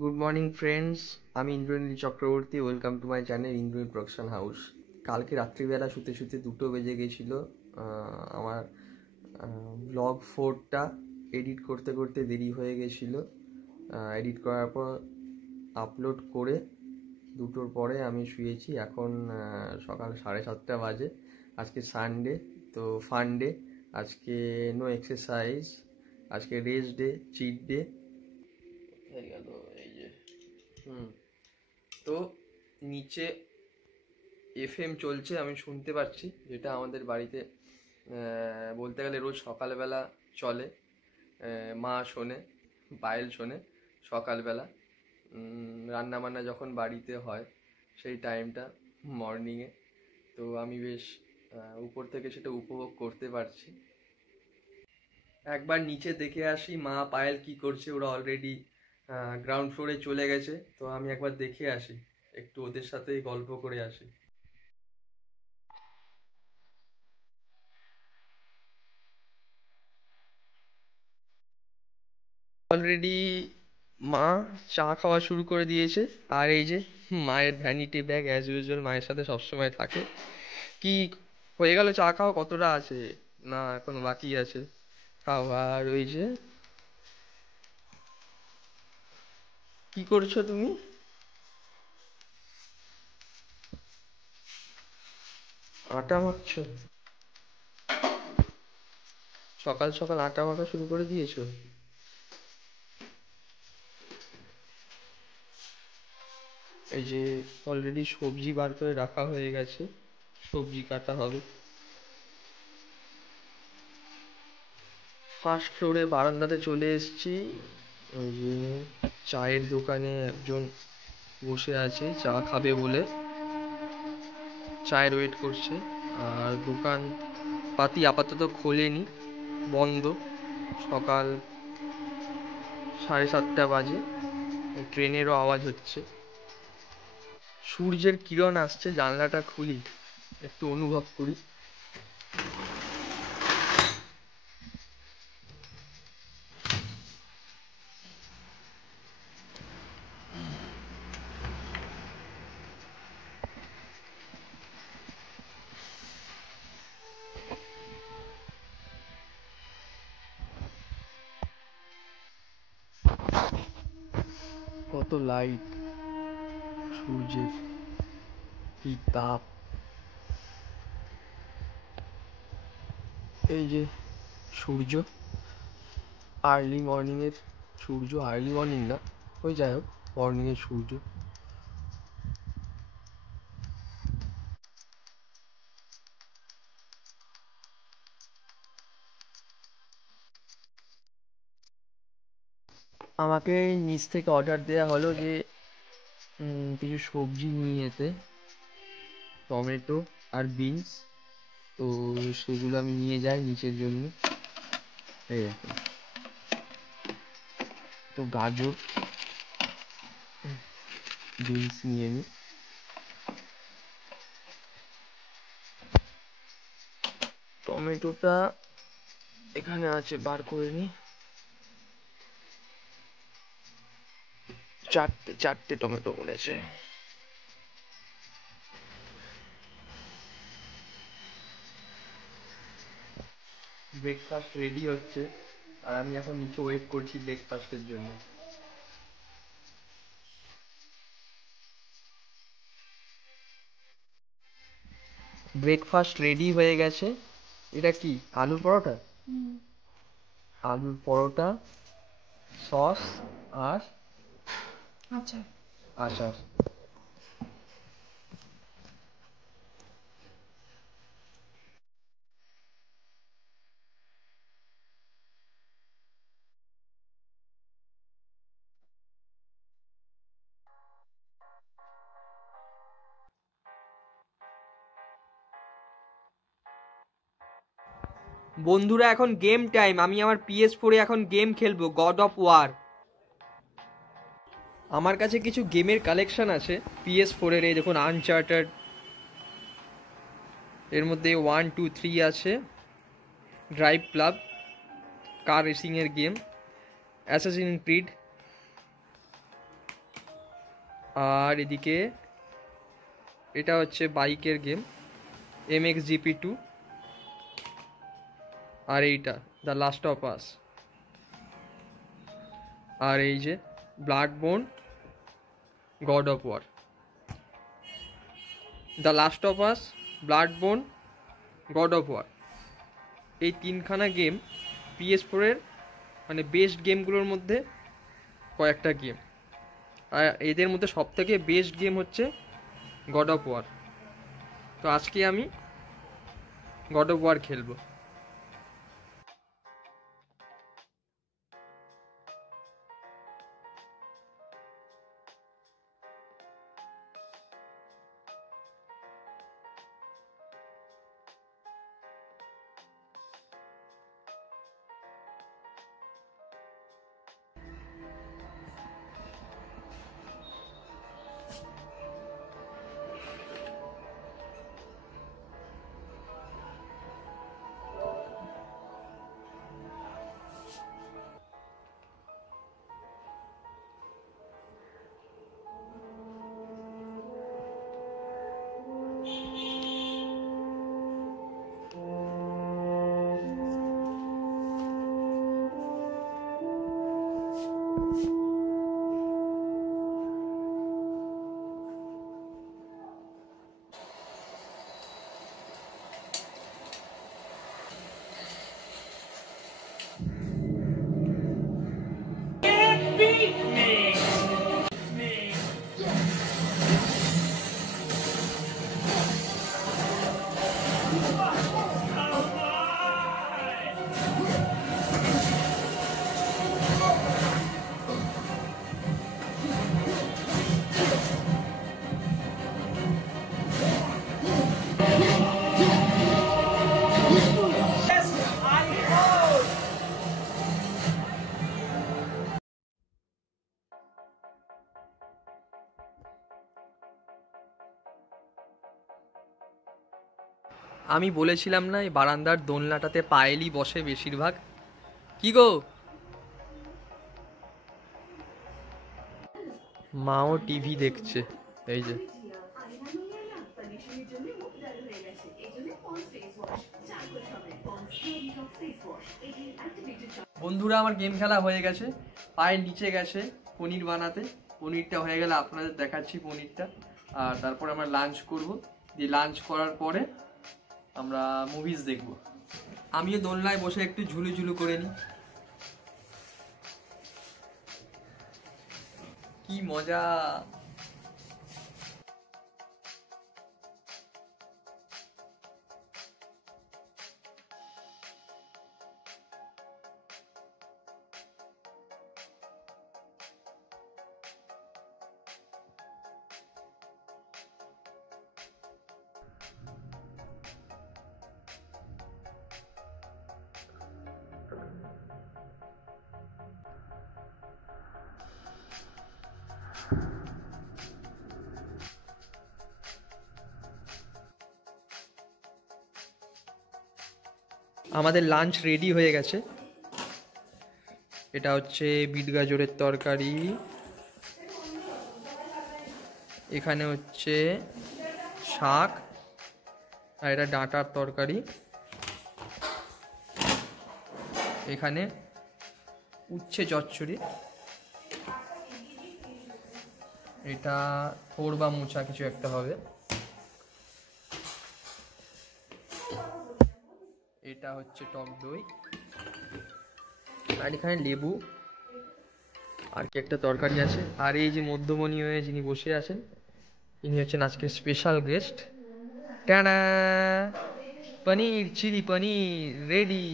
Good morning friends, আমি Indranil Chakraborty. Welcome to my channel Indranil production house. কালকে রাত্রিবেলা শুতে শুতে 2টো বেজে গেছিল। আমার ব্লগ 4টা এডিট করতে করতে দেরি হয়ে গেছিলো। এডিট করার পর আপলোড করে 2টোর পরে আমি শুয়েছি। এখন সকাল 7:30 বাজে। আজকে সানডে, তো ফান ডে। আজকে নো এক্সারসাইজ, আজকে রেস্ট ডে, চিট ডে হয়ে গেল। এই যে তো নিচে এফএম চলছে, আমি শুনতে পাচ্ছি, যেটা আমাদের বাড়িতে বলতে গেলে রোজ সকালবেলা চলে। মা শোনে, পায়েল শোনে সকালবেলা। রান্না বান্না যখন বাড়িতে হয় সেই টাইমটা মর্নিংয়ে, তো আমি বেশ উপর থেকে সেটা উপভোগ করতে পারছি। একবার নিচে দেখে আসি মা পায়েল কি করছে। ওরা অলরেডি গ্রাউন্ড ফ্লোরে চলে গেছে, তো আমি একবার দেখে আসি, একটু ওদের সাথে গল্প করে আসি। অলরেডি মা চা খাওয়া শুরু করে দিয়েছে। আর এই যে মায়ের ভ্যানিটি ব্যাগ অ্যাজ ইউজুয়াল মায়ের সাথে সবসময় থাকে। কি হয়ে গেল চা খাওয়া? কতটা আছে? না এখন বাকি আছে খাওয়া। আর ওই যে কি করছো তুমি? আটা মাখছো? সকাল সকাল আটা মাখা শুরু করে দিয়েছো? এই যে অলরেডি সবজি বার করে রাখা হয়ে গেছে, সবজি কাটা হবে। ফার্স্ট ফ্লোরে বারান্দাতে চলে এসেছি। ওই যে চায়ের দোকানে একজন বসে আছে চা খাবে বলে, চায়ের ওয়েট করছে। আর দোকান পাতি আপাতত খোলেনি, বন্ধ। সকাল 7:30 বাজে, ট্রেনেরও আওয়াজ হচ্ছে। সূর্যের কিরণ আসছে, জানলাটা খুলি একটু অনুভব করি। কত লাইট, সূর্যের কি তাপ! এই যে সূর্য, আর্লি মর্নিংয়ের সূর্য। আর্লি মর্নিং না, ওই যাই হোক, মর্নিংয়ের সূর্য। আমাকে নিচ থেকে অর্ডার দেওয়া হলো যে কিছু সবজি নিয়ে যেতে, টমেটো আর বিনস। তো সেগুলো আমি নিয়ে যাই নিচের জন্য। এই দেখো, তো গাজর, বিনস নিয়ে নিই। টমেটোটা এখানে আছে, বার করে নিই। চারটে চারটে টমেটো পড়েছে। ব্রেকফাস্ট রেডি হচ্ছে, আর আমি এখন নিচে ওয়েট করছি ব্রেকফাস্টের জন্য। ব্রেকফাস্ট রেডি হয়ে গেছে। এটা কি, আলুর পরোটা? আলুর পরোটা, সস আর আচার। আচার। বন্ধুরা, এখন গেম টাইম। আমি আমার PS4-এ এখন গেম খেলবো, গড অফ ওয়ার। আমার কাছে কিছু গেমের কালেকশন আছে PS4-এর। এই দেখুন, আনচার্টার্ড, এর মধ্যে 1, 2, 3 আছে। ড্রাইভ ক্লাব, কার রেসিংয়ের গেম। অ্যাসাসিন ক্রিড, আর এদিকে এটা হচ্ছে বাইকের গেম MXGP2, আর এইটা দ্য লাস্ট অফ আস, আর এই যে Bloodborne, God of War. The Last of Us, Bloodborne, God of War, এই তিনখানা গেম PS4-এর মানে বেস্ট গেমগুলোর মধ্যে কয়েকটা গেম। আর এদের মধ্যে সবথেকে বেস্ট গেম হচ্ছে গড অফ ওয়ার। তো আজকে আমি গড অফ ওয়ার খেলবো। আমি বলেছিলাম না এই বারান্দার দোলনাটাতে পায়েলই বসে বেশিরভাগ। কি গো, মাও টিভি দেখছে এই যে। বন্ধুরা আমার গেম খেলা হয়ে গেছে, পায়ের নিচে গেছে পনির বানাতে। পনিরটা হয়ে গেলে আপনাদের দেখাচ্ছি পনিরটা। আর তারপর আমরা লাঞ্চ করব, দিয়ে লাঞ্চ করার পরে আমরা মুভিজ দেখব। আমিও দোলনায় বসে একটু ঝুলু ঝুলু করে নিই। কি মজা! আমাদের লাঞ্চ রেডি হয়ে গেছে। এটা হচ্ছে বিট গাজরের তরকারি, এখানে হচ্ছে শাক, আর এটা ডাঁটার তরকারি, এখানে উচ্ছে চচ্চড়ি, এটা থোড় বা মোচা কিছু একটা হবে, এটা হচ্ছে টক দই, আর এখানে লেবু, আর কি একটা তরকারি আছে। আর এই যে মধ্যমণি হয়ে যিনি বসে আছেন, ইনি হচ্ছেন আজকের স্পেশাল গেস্ট। টানা, পনির, চিলি পনির রেডি।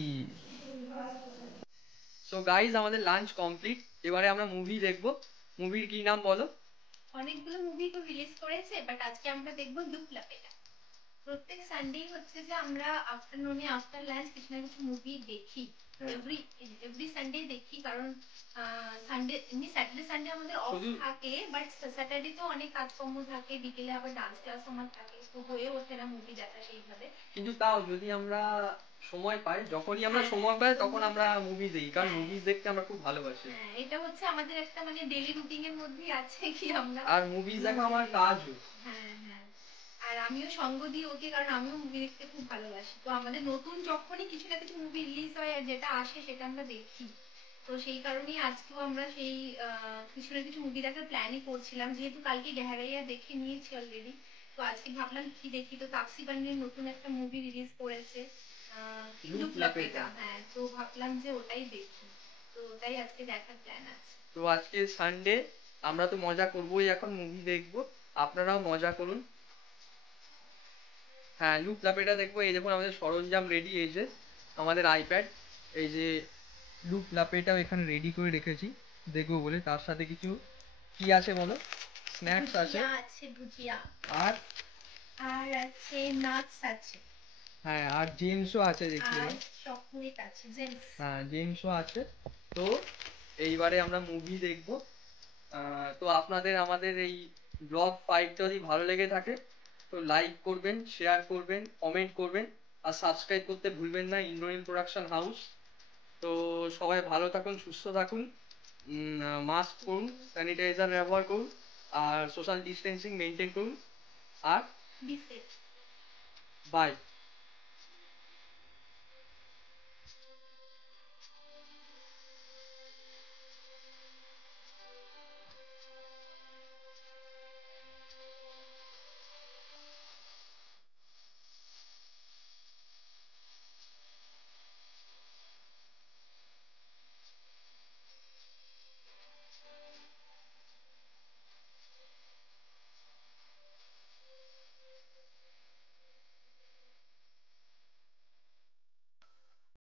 সো গাইজ আমাদের লাঞ্চ কমপ্লিট, এবারে আমরা মুভি দেখবো। মুভির কি নাম বলো? অনেকগুলো মুভি তো রিলিজ করেছে, বাট আজকে আমরা দেখবো দুপলা পেটা। প্রত্যেক সানডে হচ্ছে যে আমরা আফটারনুনে আফটার লাঞ্চ কিছু না কিছু মুভি দেখি। এভরি এভরি সানডে দেখি, কারণ সানডে এমনি স্যাটারডে সানডে আমাদের অফ থাকে, বাট স্যাটারডে তো অনেক কাজকর্ম থাকে, বিকেলে আবার ডান্স ক্লাস আমার থাকে, তো হয়ে ওঠে না মুভি দেখা সেইভাবে। কিন্তু তাও যদি আমরা সময় পাই, যখনই আমরা সময় পাই তখন আমরা মুভি দেখি, কারণ মুভিজ দেখতে আমরা খুব ভালোবাসি। হ্যাঁ, এটা হচ্ছে আমাদের একটা মানে ডেইলি রুটিনের মধ্যেই আছে কি আমরা। আর মুভিজ দেখা আমার কাজও। হ্যাঁ হ্যাঁ, আর আমিও সঙ্গ দিই ওকে, কারণ আমিও মুভি দেখতে খুব ভালোবাসি। তো আমাদের নতুন যখনই কিছু না কিছু মুভি রিলিজ হয় আর যেটা আসে সেটা আমরা দেখি। তো সেই কারণেই আজকেও আমরা সেই কিছু না কিছু মুভি দেখার প্ল্যানই করছিলাম, যেহেতু কালকে গেহারাইয়া দেখে নিয়েছি অলরেডি। তো আজকে ভাবলাম কি দেখি, তো তাপসি পান্নির নতুন একটা মুভি রিলিজ করেছে লুপ লুপ লাপেটা। লাপেটা। হ্যাঁ, তো ভাবলাম যে ওটাই দেখি, তো ওটাই আজকে দেখার প্ল্যান আছে। তো আজকে সানডে, আমরা তো মজা করবোই, এখন মুভি দেখবো, আপনারাও মজা করুন। হ্যাঁ, লুপ লাপেটা দেখবো। এই দেখুন আমাদের সরঞ্জাম রেডি, এই যে আমাদের আইপ্যাড, এই যে লুপ লাপেটাও এখানে রেডি করে রেখেছি দেখবো বলে। তার সাথে কিছু কি আছে বলো, স্ন্যাক্স আছে, ভুজিয়া আছে, ভুজিয়া। আর আর আছে নাটস আছে। হ্যাঁ, আর জেমসও আছে দেখছি। আর চকলেট আছে, জেমস। হ্যাঁ, জেমসও আছে। তো এইবারে আমরা মুভি দেখবো। তো আপনাদের আমাদের এই ব্লগ ফাইট যদি ভালো লেগে থাকে তো লাইক করবেন, শেয়ার করবেন, কমেন্ট করবেন, আর সাবস্ক্রাইব করতে ভুলবেন না ইন্দ্রনীল প্রোডাকশন হাউস। তো সবাই ভালো থাকুন, সুস্থ থাকুন, মাস্ক পরুন, স্যানিটাইজার ব্যবহার করুন, আর সোশ্যাল ডিস্টেন্সিং মেনটেন করুন, আর বিসেস। বাই।